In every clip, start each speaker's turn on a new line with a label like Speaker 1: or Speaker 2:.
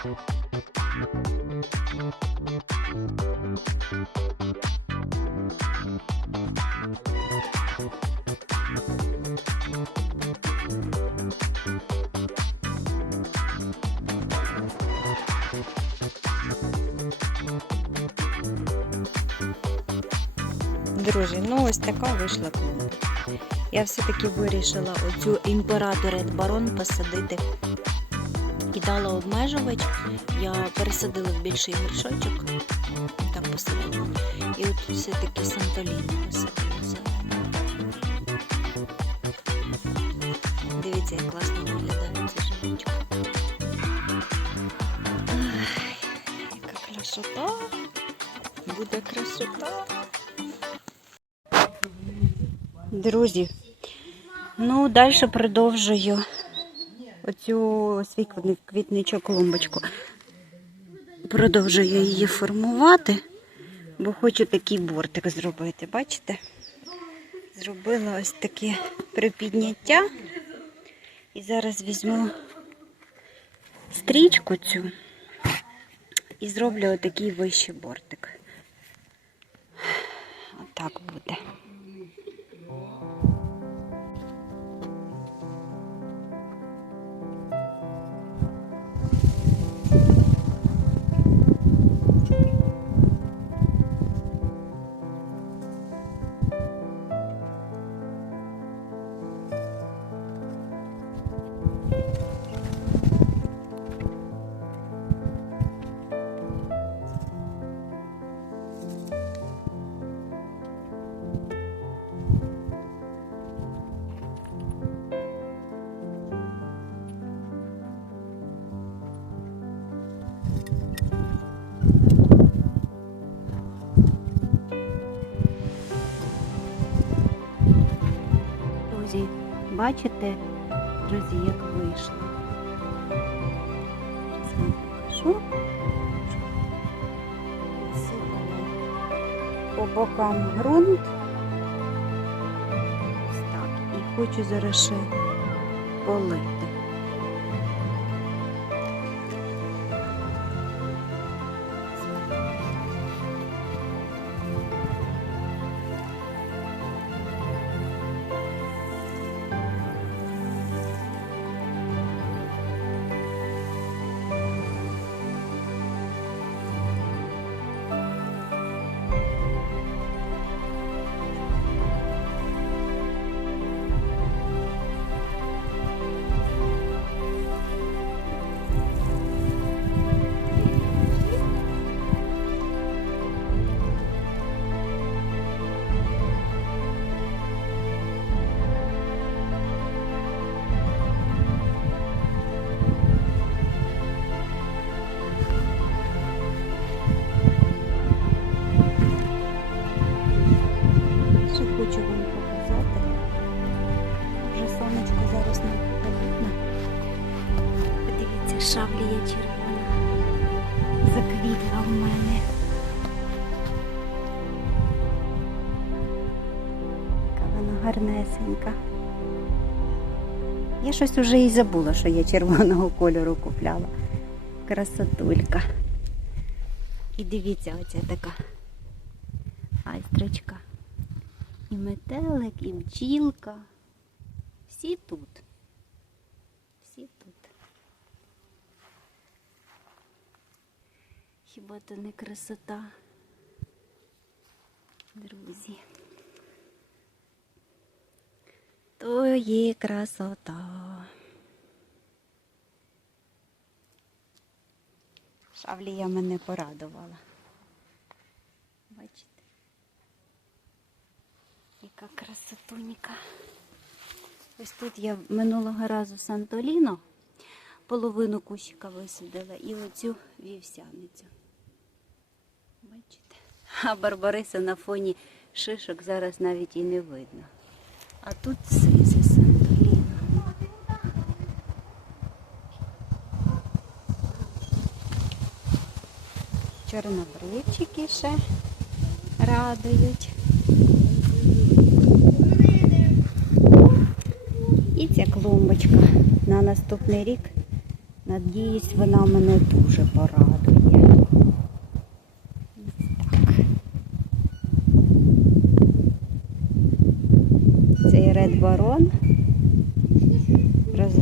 Speaker 1: Друзі, ну ось така вийшла клумба. Я все-таки вирішила оцю імператор Baron посадити. І дала обмежувач. Я пересадила в більший горшочок, там посередині. І от все-таки Сантоліну посадила. Дивіться, як класно виглядає ця живучка. Яка красота! Буде красота! Друзі, ну далі продовжую оцю свій квітничок клумбочку. Продовжую її формувати, бо хочу такий бортик зробити. Бачите? Зробила ось таке припідняття. І зараз візьму стрічку цю і зроблю отакий вищий бортик. Отак буде. Друзі, бачите, друзі, як вийшло. Покажу. По бокам ґрунт. Ось так. І хочу зараз ще полити. Я щось уже і забула, що я червоного кольору купляла. Красотулька. І дивіться, оця така айстричка. І метелик, і бджілка. Всі тут. Всі тут. Хіба то не красота, друзі? То є красота. Шавлія мене порадувала. Бачите? Яка красотунька. Ось тут я минулого разу Сантоліно половину кущика висадила і оцю вівсяницю. Бачите? А Барбариса на фоні шишок зараз навіть і не видно. А тут сизе Сантоліно. Чорнобривчики ще радують. І ця клумбочка на наступний рік Надіюсь, вона мене дуже порадує. Ось Так. Цей Red Baron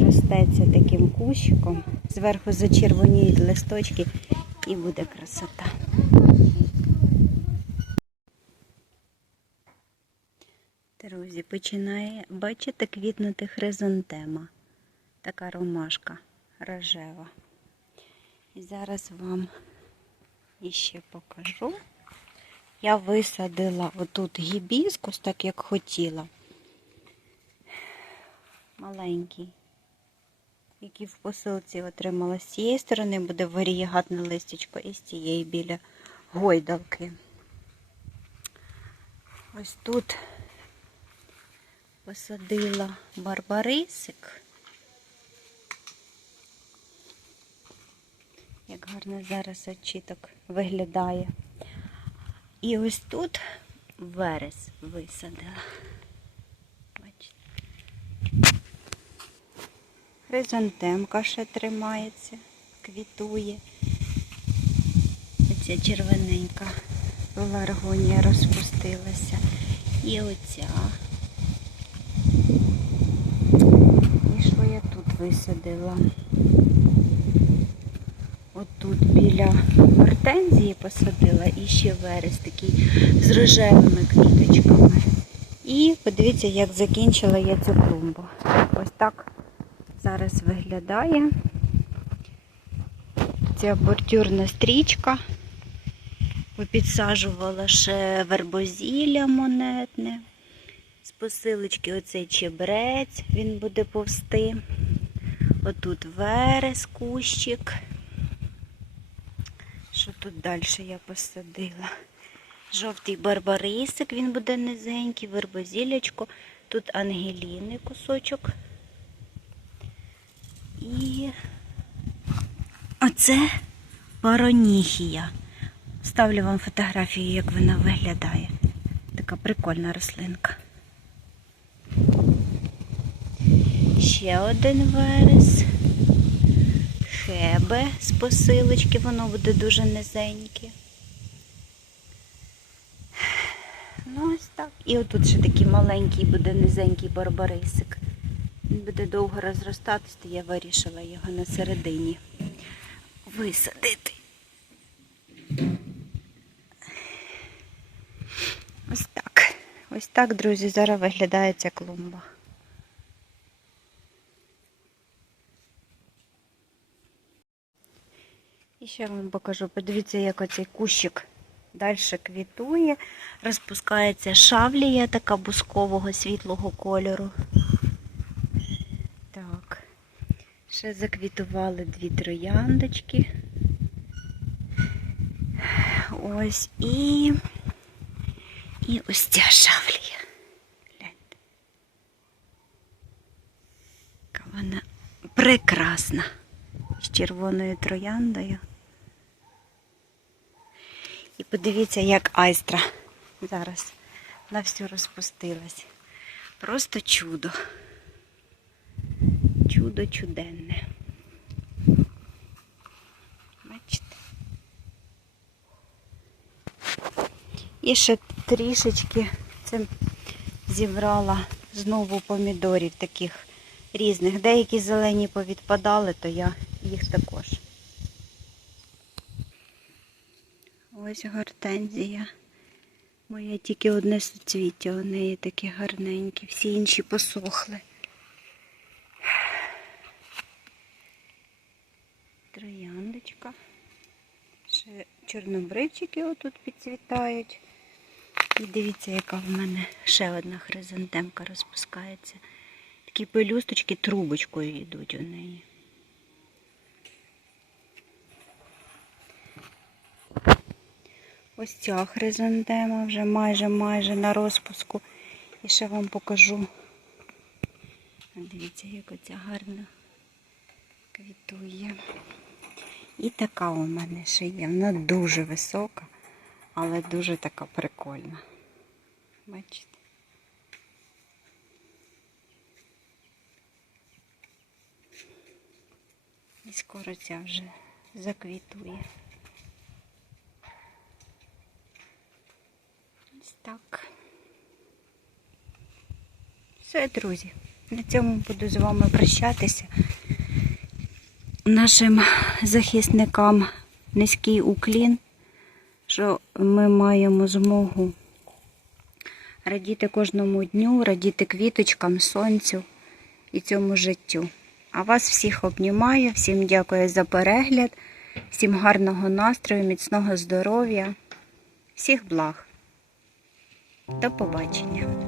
Speaker 1: розростеться таким кущиком. Зверху зачервоніють листочки і буде красота. Друзі, починає, бачите, квітнути хризантема. Така ромашка рожева. І зараз вам іще покажу. Я висадила отут гібіскус, так як хотіла. Маленький, який в посилці отримала з цієї сторони, буде варієгатне листячко і з цієї біля гойдалки. Ось тут посадила барбарисик. Як гарно зараз очіток виглядає. І ось тут верес висадила. Бачите? Хризантемка ще тримається, квітує. Оця червоненька ларгонія розпустилася. І оця. І що я тут висадила? Отут біля гортензії посадила і ще верес такий з рожевими квіточками. І подивіться, як закінчила я цю клумбу. Ось так зараз виглядає ця бордюрна стрічка. Попідсаджувала ще вербозілля монетне. З посилочки оцей чебрець, він буде повсти. Отут верес, кущик. Що тут далі я посадила? Жовтий барбарисик, він буде низенький, вербозілячко. Тут ангеліни кусочок. І оце пароніхія. Ставлю вам фотографію, як вона виглядає. Така прикольна рослинка. Ще один верес. Хебе з посилочки, воно буде дуже низеньке. Ну, ось так. І отут ще такий маленький буде низенький барбарисик. Він буде довго розростатись, то я вирішила його на середині висадити. Ось так. Ось так, друзі, зараз виглядає ця клумба. І ще вам покажу. Подивіться, як оцей кущик далі квітує. Розпускається шавлія така бускового світлого кольору. Так. Ще заквітували дві трояндочки. Ось і. І ось ця шавлія. Гляньте. Вона прекрасна. З червоною трояндою. І подивіться, як айстра зараз на всю розпустилась. Просто чудо. Чудо чуденне. Бачите? І ще трішечки це зібрала знову помідорів таких різних. Деякі зелені повідпадали, то я їх також. Ось гортензія. Моє тільки одне суцвіття, у неї такі гарненькі, всі інші посохли. Трояндочка. Ще чорнобривчики отут підцвітають. І дивіться, яка в мене ще одна хризантемка розпускається. Такі пелюсточки трубочкою йдуть у неї. Ось ця хризантема вже майже-майже на розпуску. І ще вам покажу. Дивіться, як оця гарно квітує. І така у мене ще є. Вона дуже висока, але дуже така прикольна. Бачите? І скоро ця вже заквітує. Ось так. Все, друзі. На цьому буду з вами прощатися. Нашим захисникам низький уклін, що ми маємо змогу радіти кожному дню, радіти квіточкам, сонцю і цьому життю. А вас всіх обнімаю, всім дякую за перегляд, всім гарного настрою, міцного здоров'я, всіх благ. До побачення.